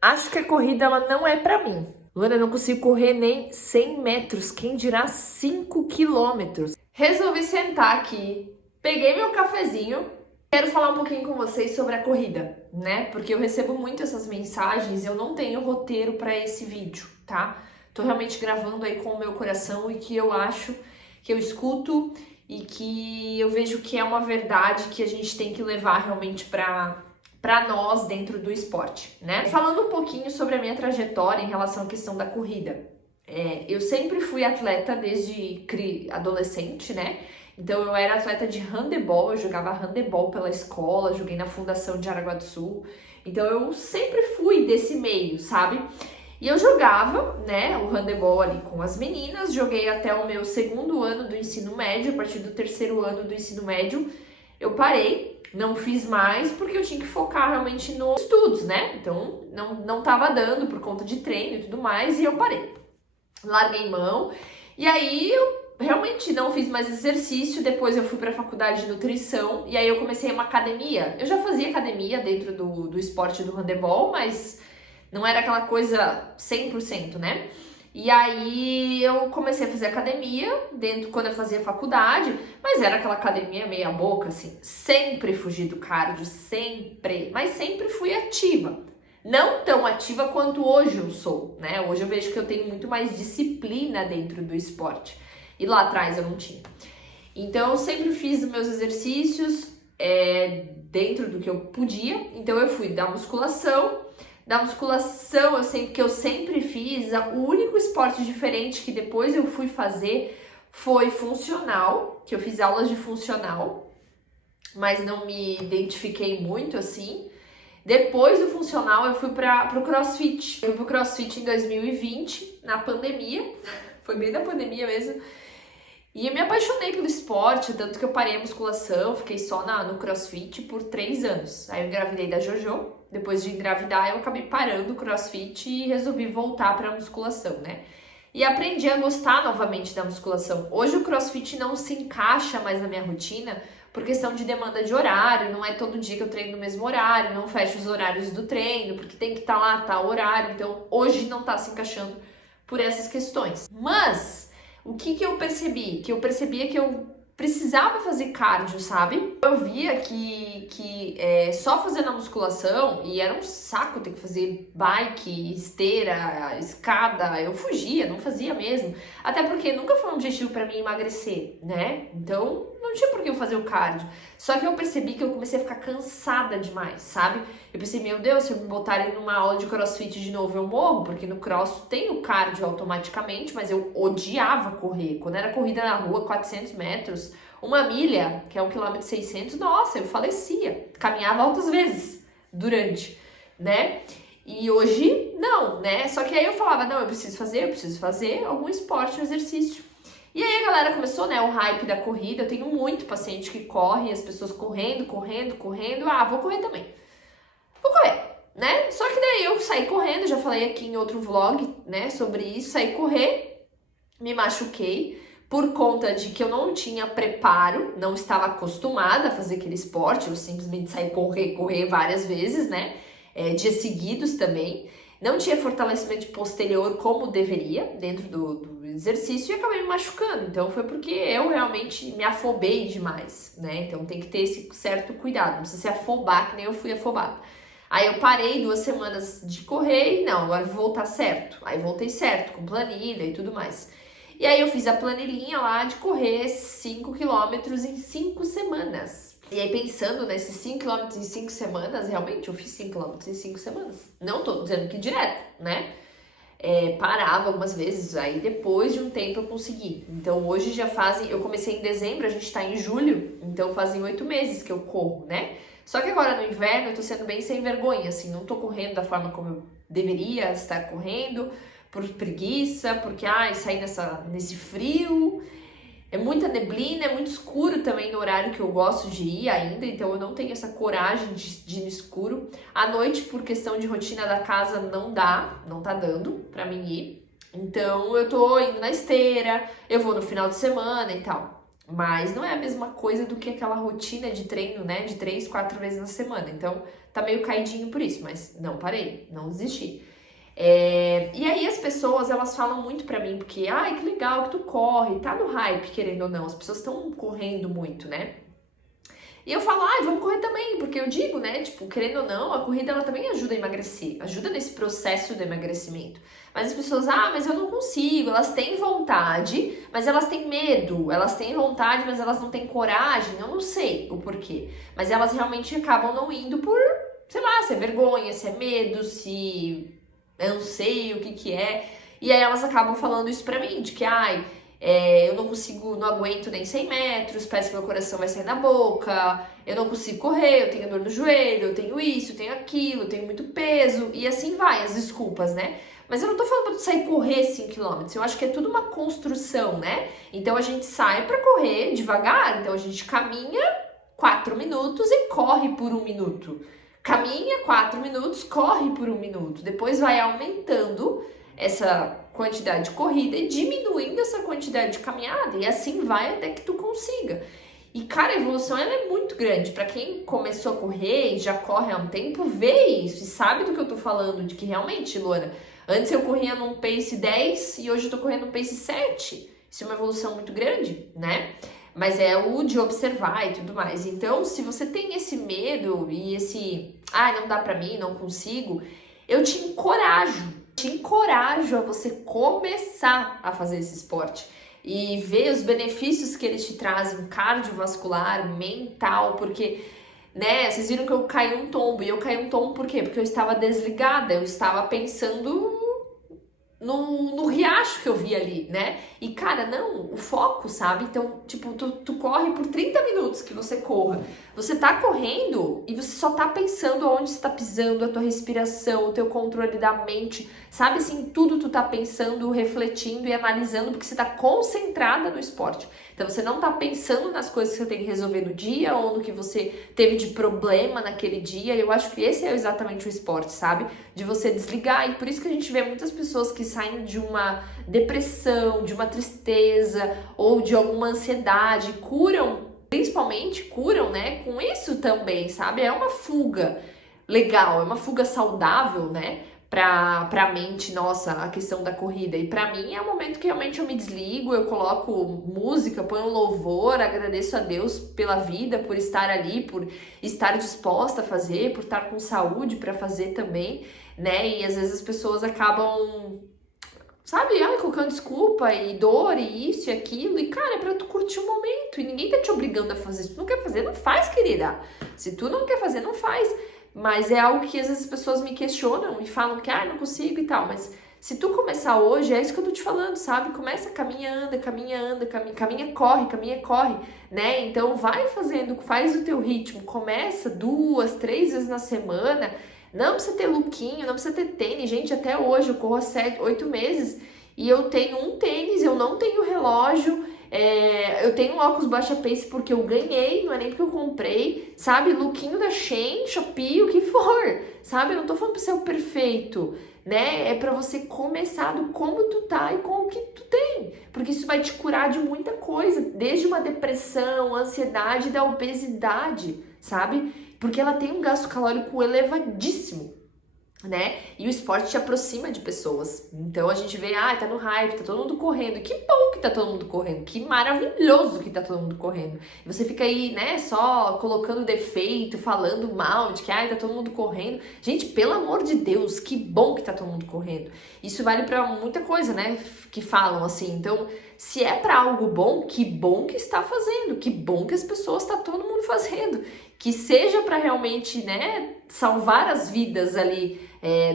Acho que a corrida ela não é pra mim. Luana, eu não consigo correr nem 100 metros, quem dirá 5 quilômetros. Resolvi sentar aqui, peguei meu cafezinho, quero falar um pouquinho com vocês sobre a corrida, né? Porque eu recebo muito essas mensagens e eu não tenho roteiro pra esse vídeo, tá? Tô realmente gravando aí com o meu coração e que eu acho, que eu escuto e que eu vejo que é uma verdade que a gente tem que levar realmente pra nós dentro do esporte, né? Falando um pouquinho sobre a minha trajetória em relação à questão da corrida. Eu sempre fui atleta desde adolescente, né? Então eu era atleta de handebol, eu jogava handebol pela escola, joguei na Fundação de Araguá do Sul. Então eu sempre fui desse meio, sabe? E eu jogava, né, o handebol ali com as meninas, joguei até o meu segundo ano do ensino médio. A partir do terceiro ano do ensino médio eu parei, não fiz mais porque eu tinha que focar realmente nos estudos, né? Então não tava dando por conta de treino e tudo mais, e eu parei. Larguei mão, e aí eu realmente não fiz mais exercício. Depois eu fui pra faculdade de nutrição, e aí eu comecei uma academia. Eu já fazia academia dentro do esporte do handebol, mas não era aquela coisa 100%, né? E aí eu comecei a fazer academia quando eu fazia faculdade, mas era aquela academia meia boca, assim, sempre fugi do cardio, sempre, mas sempre fui ativa. Não tão ativa quanto hoje eu sou, né? Hoje eu vejo que eu tenho muito mais disciplina dentro do esporte. E lá atrás eu não tinha. Então eu sempre fiz os meus exercícios dentro do que eu podia. Então eu fui da musculação, que eu sempre fiz. O único esporte diferente que depois eu fui fazer foi funcional, que eu fiz aulas de funcional, mas não me identifiquei muito assim. Depois do funcional eu fui pro CrossFit. Eu fui pro CrossFit em 2020, na pandemia, foi bem na pandemia mesmo. E eu me apaixonei pelo esporte, tanto que eu parei a musculação, fiquei só no CrossFit por 3 anos. Aí eu engravidei da Jojo, depois de engravidar eu acabei parando o CrossFit e resolvi voltar pra musculação, né? E aprendi a gostar novamente da musculação. Hoje o CrossFit não se encaixa mais na minha rotina por questão de demanda de horário, não é todo dia que eu treino no mesmo horário, não fecho os horários do treino, porque tem que estar lá, tá o horário, então hoje não tá se encaixando por essas questões. Mas o que eu percebi? Que eu percebia que eu precisava fazer cardio, sabe? Eu via que só fazendo a musculação, e era um saco ter que fazer bike, esteira, escada, eu fugia, não fazia mesmo. Até porque nunca foi um objetivo pra mim emagrecer, né? Então não tinha por que eu fazer o cardio. Só que eu percebi que eu comecei a ficar cansada demais, sabe? Eu pensei, meu Deus, se eu me botarem numa aula de CrossFit de novo eu morro, porque no cross tem o cardio automaticamente, mas eu odiava correr. Quando era corrida na rua, 400 metros, 1 milha, que é 1,6 km, nossa, eu falecia. Caminhava altas vezes durante, né? E hoje, não, né? Só que aí eu falava, não, eu preciso fazer algum esporte, um exercício. E aí a galera começou, né, o hype da corrida. Eu tenho muito paciente que corre, as pessoas correndo, vou correr também. Vou correr, né? Só que daí eu saí correndo, já falei aqui em outro vlog, né, sobre isso, saí correr, me machuquei por conta de que eu não tinha preparo, não estava acostumada a fazer aquele esporte, eu simplesmente saí correr várias vezes, né, dias seguidos também. Não tinha fortalecimento posterior como deveria dentro do exercício e acabei me machucando. Então foi porque eu realmente me afobei demais, né? Então tem que ter esse certo cuidado, não precisa se afobar que nem eu fui afobada. Aí eu parei 2 semanas de correr e não, agora vou voltar certo. Aí voltei certo, com planilha e tudo mais. E aí eu fiz a planilhinha lá de correr 5 quilômetros em 5 semanas. E aí pensando nesses 5 km em 5 semanas, realmente eu fiz 5 km em 5 semanas. Não tô dizendo que direto, né? Parava algumas vezes, aí depois de um tempo eu consegui. Então hoje eu comecei em dezembro, a gente tá em julho, então fazem 8 meses que eu corro, né? Só que agora no inverno eu tô sendo bem sem vergonha, assim, não tô correndo da forma como eu deveria estar correndo, por preguiça, porque sair nesse frio. É muita neblina, é muito escuro também no horário que eu gosto de ir ainda, então eu não tenho essa coragem de ir no escuro. À noite, por questão de rotina da casa, não tá dando pra mim ir. Então eu tô indo na esteira, eu vou no final de semana e tal. Mas não é a mesma coisa do que aquela rotina de treino, né, de 3, 4 vezes na semana. Então, tá meio caidinho por isso, mas não parei, não desisti. E aí as pessoas, elas falam muito pra mim, porque, ai, que legal que tu corre, tá no hype, querendo ou não, as pessoas estão correndo muito, né? E eu falo, ai, vamos correr também, porque eu digo, né, tipo, querendo ou não, a corrida ela também ajuda a emagrecer, ajuda nesse processo do emagrecimento. Mas as pessoas, mas eu não consigo, elas têm vontade, mas elas têm medo, elas têm vontade, mas elas não têm coragem, eu não sei o porquê. Mas elas realmente acabam não indo por, sei lá, se é vergonha, se é medo, se eu não sei o que é. E aí elas acabam falando isso pra mim, de que, eu não consigo, não aguento nem 100 metros, parece que meu coração vai sair na boca, eu não consigo correr, eu tenho dor no joelho, eu tenho isso, eu tenho aquilo, eu tenho muito peso, e assim vai, as desculpas, né? Mas eu não tô falando pra tu sair correr 5 km, eu acho que é tudo uma construção, né? Então a gente sai pra correr devagar, então a gente caminha 4 minutos e corre por 1 minuto. Caminha 4 minutos, corre por 1 minuto. Depois vai aumentando essa quantidade de corrida e diminuindo essa quantidade de caminhada. E assim vai até que tu consiga. E, cara, a evolução ela é muito grande. Pra quem começou a correr e já corre há um tempo, vê isso e sabe do que eu tô falando. De que realmente, Luana, antes eu corria num pace 10 e hoje eu tô correndo num pace 7. Isso é uma evolução muito grande, né? Mas é o de observar e tudo mais. Então, se você tem esse medo e esse, não dá pra mim, não consigo, eu te encorajo a você começar a fazer esse esporte e ver os benefícios que eles te trazem, cardiovascular, mental, porque, né, vocês viram que eu caí um tombo, e eu caí um tombo por quê? Porque eu estava desligada, eu estava pensando no riacho que eu vi ali, né? E, cara, não, o foco, sabe? Então, tipo, tu corre por 30 minutos que você corra. Você tá correndo e você só tá pensando onde você tá pisando, a tua respiração, o teu controle da mente, sabe? Assim, tudo tu tá pensando, refletindo e analisando, porque você tá concentrada no esporte. Então, você não tá pensando nas coisas que você tem que resolver no dia ou no que você teve de problema naquele dia. Eu acho que esse é exatamente o esporte, sabe? De você desligar. E por isso que a gente vê muitas pessoas que saem de uma depressão, de uma tristeza ou de alguma ansiedade, principalmente curam, né, com isso também, sabe? É uma fuga legal, é uma fuga saudável, né, pra mente, nossa, a questão da corrida. E pra mim é o momento que realmente eu me desligo, eu coloco música, ponho um louvor, agradeço a Deus pela vida, por estar ali, por estar disposta a fazer, por estar com saúde pra fazer também, né? E às vezes as pessoas acabam, sabe, colocando desculpa e dor e isso e aquilo. E, cara, é pra tu curtir o momento. E ninguém tá te obrigando a fazer. Se tu não quer fazer, não faz, querida. Se tu não quer fazer, não faz. Mas é algo que às vezes as pessoas me questionam e falam que, não consigo e tal. Mas se tu começar hoje, é isso que eu tô te falando, sabe? Começa, caminha, corre, né? Então vai fazendo, faz o teu ritmo. Começa 2, 3 vezes na semana. Não precisa ter lookinho, não precisa ter tênis. Gente, até hoje eu corro há 7, 8 meses e eu tenho um tênis, eu não tenho relógio, eu tenho um óculos baixa pace porque eu ganhei, não é nem porque eu comprei, sabe? Lookinho da Shein, Shopee, o que for, sabe? Eu não tô falando pra ser o perfeito, né? É pra você começar do como tu tá e com o que tu tem, porque isso vai te curar de muita coisa, desde uma depressão, ansiedade, da obesidade, sabe? Porque ela tem um gasto calórico elevadíssimo, né? E o esporte te aproxima de pessoas. Então a gente vê, tá no hype, tá todo mundo correndo. Que bom que tá todo mundo correndo. Que maravilhoso que tá todo mundo correndo. E você fica aí, né, só colocando defeito, falando mal de que, tá todo mundo correndo. Gente, pelo amor de Deus, que bom que tá todo mundo correndo. Isso vale pra muita coisa, né, que falam assim. Então, se é pra algo bom, que bom que está fazendo. Que bom que as pessoas tá todo mundo fazendo. Que seja para realmente, né, salvar as vidas ali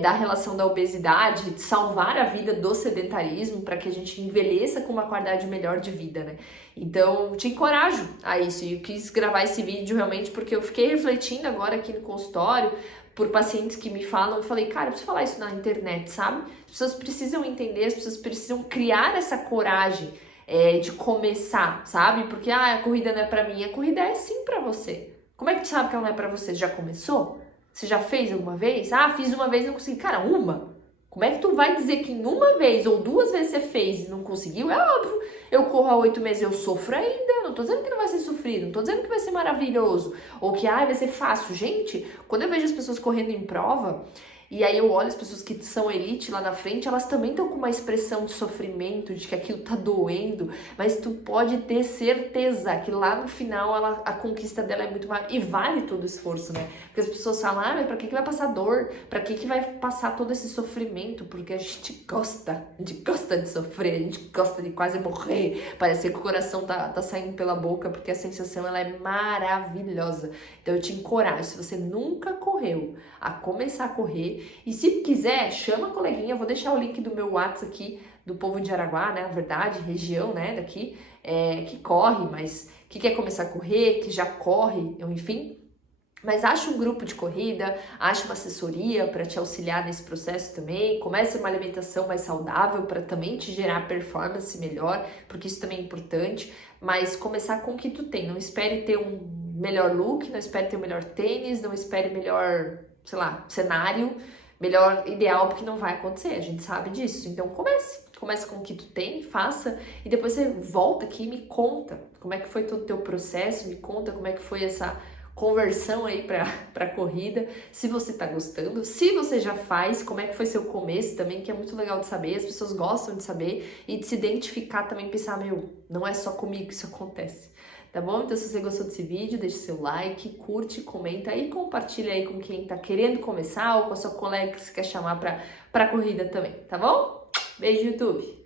da relação da obesidade, salvar a vida do sedentarismo, para que a gente envelheça com uma qualidade melhor de vida, né? Então, te encorajo a isso. E eu quis gravar esse vídeo realmente porque eu fiquei refletindo agora aqui no consultório por pacientes que me falam, eu falei, cara, eu preciso falar isso na internet, sabe? As pessoas precisam entender, as pessoas precisam criar essa coragem de começar, sabe? Porque, a corrida não é para mim, a corrida é sim para você. Como é que tu sabe que ela não é pra você? Já começou? Você já fez alguma vez? Fiz uma vez e não consegui. Cara, uma? Como é que tu vai dizer que em uma vez ou duas vezes você fez e não conseguiu? É óbvio, eu corro há 8 meses e eu sofro ainda. Não tô dizendo que não vai ser sofrido, não tô dizendo que vai ser maravilhoso ou que vai ser fácil. Gente, quando eu vejo as pessoas correndo em prova, e aí eu olho as pessoas que são elite lá na frente, elas também estão com uma expressão de sofrimento, de que aquilo tá doendo, mas tu pode ter certeza que lá no final a conquista dela é muito maior e vale todo o esforço, né? Porque as pessoas falam, mas pra que vai passar dor? Pra que vai passar todo esse sofrimento? Porque a gente gosta de sofrer, a gente gosta de quase morrer, parece que o coração tá saindo pela boca, porque a sensação ela é maravilhosa. Então eu te encorajo, se você nunca correu, a começar a correr. E se quiser, chama a coleguinha, eu vou deixar o link do meu WhatsApp aqui, do povo de Araguá, né, na verdade, região, né, daqui, que corre, mas que quer começar a correr, que já corre, enfim. Mas acha um grupo de corrida, acha uma assessoria para te auxiliar nesse processo também, comece uma alimentação mais saudável para também te gerar performance melhor, porque isso também é importante, mas começar com o que tu tem, não espere ter um melhor look, não espere ter o melhor tênis, não espere melhor, sei lá, cenário, melhor ideal, porque não vai acontecer, a gente sabe disso. Então comece com o que tu tem, faça, e depois você volta aqui e me conta como é que foi todo o teu processo, me conta como é que foi essa conversão aí pra corrida, se você tá gostando, se você já faz, como é que foi seu começo também, que é muito legal de saber, as pessoas gostam de saber e de se identificar também, pensar, não é só comigo que isso acontece. Tá bom? Então, se você gostou desse vídeo, deixa seu like, curte, comenta e compartilha aí com quem tá querendo começar ou com a sua colega que você quer chamar pra corrida também, tá bom? Beijo, YouTube!